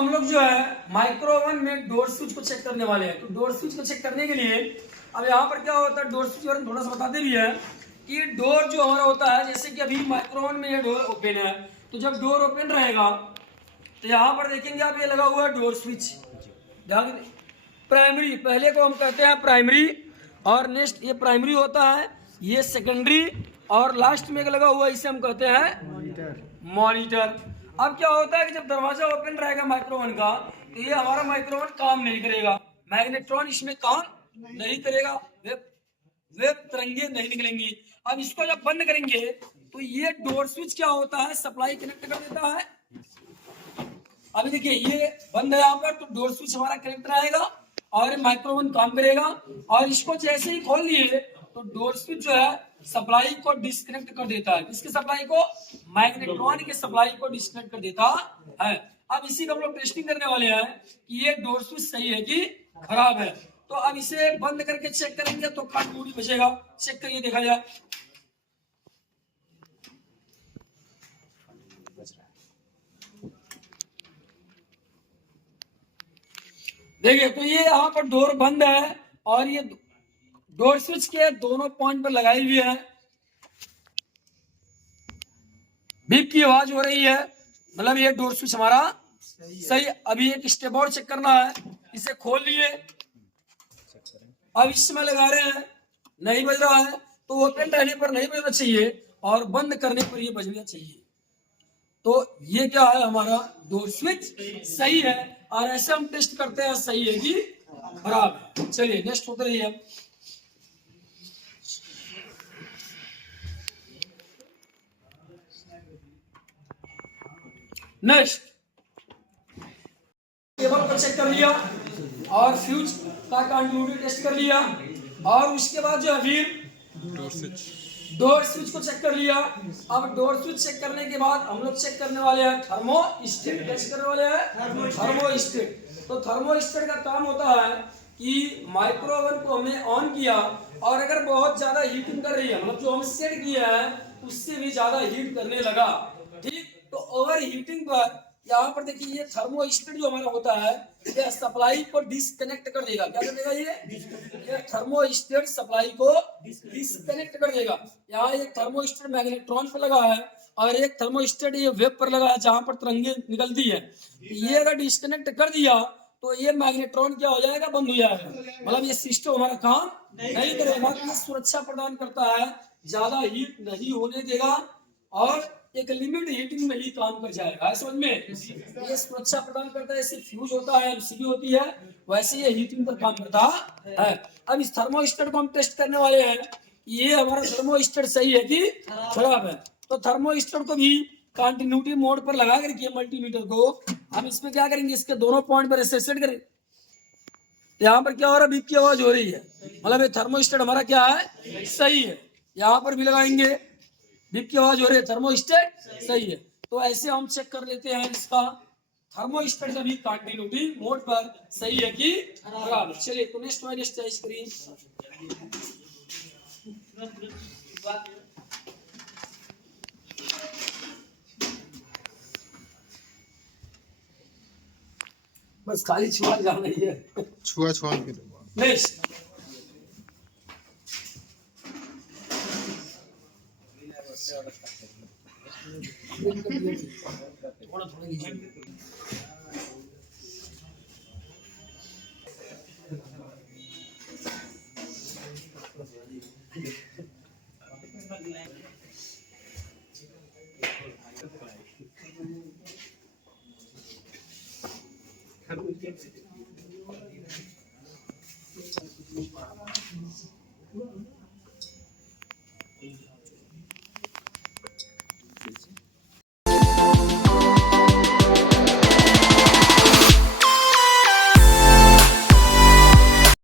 हम लोग जो है माइक्रो ओवन में डोर स्विच को चेक करने वाले हैं। तो डोर स्विच को चेक करने के लिए अब यहाँ पर क्या होता है, डोर स्विच के बारे में थोड़ा सा बताते भी है कि डोर जो हमारा होता है, जैसे कि अभी माइक्रो ओवन में ये डोर ओपन है, तो जब डोर ओपन रहेगा तो यहाँ पर देखेंगे आप, ये लगा हुआ है डोर स्विच। प्राइमरी पहले को हम कहते हैं प्राइमरी, और नेक्स्ट ये प्राइमरी होता है, ये सेकेंडरी, और लास्ट में लगा हुआ इसे हम कहते हैं मॉनिटर। अब क्या होता है कि जब दरवाजा ओपन रहेगा माइक्रोवन का, तो ये हमारा माइक्रोवन काम नहीं करेगा, मैग्नेट्रॉन इसमें काम नहीं करेगा, वेब तरंगे नहीं निकलेंगी। अब इसको जब बंद करेंगे तो ये डोर स्विच क्या होता है, सप्लाई कनेक्ट कर देता है। अभी देखिए ये बंद है यहाँ पर, तो डोर स्विच हमारा कनेक्ट रहेगा और माइक्रोवन काम करेगा। और इसको जैसे ही खोल लिए तो डोर स्विच जो है सप्लाई को डिस्कनेक्ट कर देता है। किसके सप्लाई को? मैग्नेट्रॉन के सप्लाई को डिस्कनेक्ट कर देता है। अब इसी का हम लोग टेस्टिंग करने वाले हैं कि ये डोर स्विच सही है कि खराब है। तो अब इसे बंद करके चेक करेंगे तो कंटिन्यूटी बचेगा। चेक करिए, देखा जाए। देखिए तो ये यहाँ पर डोर बंद है और ये डोर स्विच के दोनों पॉइंट पर लगाई हुई है। बीप की आवाज हो रही है, मतलब ये डोर स्विच हमारा सही। अभी एक स्टेप और चेक करना है। इसे खोल लिए, अब इसमें लगा रहे हैं, नहीं बज रहा है, तो ओपन रहने पर नहीं बजना चाहिए और बंद करने पर ये बजना चाहिए। तो ये क्या है, हमारा डोर स्विच सही है। और ऐसे हम टेस्ट करते हैं सही है कि खराब है। चलिए नेक्स्ट होते रहिए। नेक्स्ट केबल को चेक कर लिया और फ्यूज का कंटिन्यूटी टेस्ट कर लिया, और उसके बाद जो है फिर डोर स्विच को चेक कर लिया। अब डोर स्विच चेक करने के बाद हम लोग चेक करने वाले हैं थर्मोस्टेट। टेस्ट करने वाले हैं थर्मोस्टेट। तो थर्मोस्टेट का काम होता है कि माइक्रो ओवन को हमने ऑन किया और अगर बहुत ज्यादा हीटिंग कर रही है, मतलब जो हम सेट किया है उससे भी ज्यादा हीट करने लगा, ठीक, तो ओवर हीटिंग पर यहाँ पर देखिए ये थर्मोस्टेट जो हमारा होता है, ये सप्लाई को डिस्कनेक्ट कर देगा। क्या कर देगा? ये थर्मोस्टेट सप्लाई को डिस्कनेक्ट कर देगा। यहाँ एक थर्मोस्टेट मैग्नेट्रॉन पर लगा है और एक थर्मोस्टेट ये वेब पर लगा है, जहां पर तरंगे निकलती है। ये अगर डिस्कनेक्ट कर दिया तो ये मैग्नेट्रॉन क्या हो जाएगा? बंद हो जाएगा, मतलब ये सिस्टम हमारा काम नहीं करेगा। ये सुरक्षा प्रदान करता है, ज्यादा हीट नहीं होने देगा और एक लिमिट हीटिंग में ही काम कर जाएगा। समझ में? ये सुरक्षा प्रदान करता है। जैसे फ्यूज होता है, एमसीबी होती है, वैसे ये हीटिंग पर काम करता है। अब इस थर्मोस्टेट को हम टेस्ट करने वाले हैं, ये हमारा थर्मोस्टेट सही है कि खराब है। तो थर्मोस्टेट को भी कंटिन्यूटी मोड पर लगा करके मल्टीमीटर को हम इसमें क्या करेंगे, इसके दोनों पॉइंट पर ऐसे सेट करेंगे। यहाँ पर क्या हो रहा है? बीप की आवाज हो रही है, मतलब ये थर्मोस्टेट हमारा क्या है? सही है। यहाँ पर भी लगाएंगे, बीप की आवाज हो रही है, थर्मोस्टेट सही है। तो ऐसे हम चेक कर लेते हैं इसका थर्मोस्टेट का भी कंटिन्यूटी मोड पर सही है कि खराब है। चलिए तो नेक्स्ट माइनस करिए। बस खाली छुआ जाना ही है, छुआ छुआ के नेक्स्ट। थोड़ा थोड़ा लीजिए।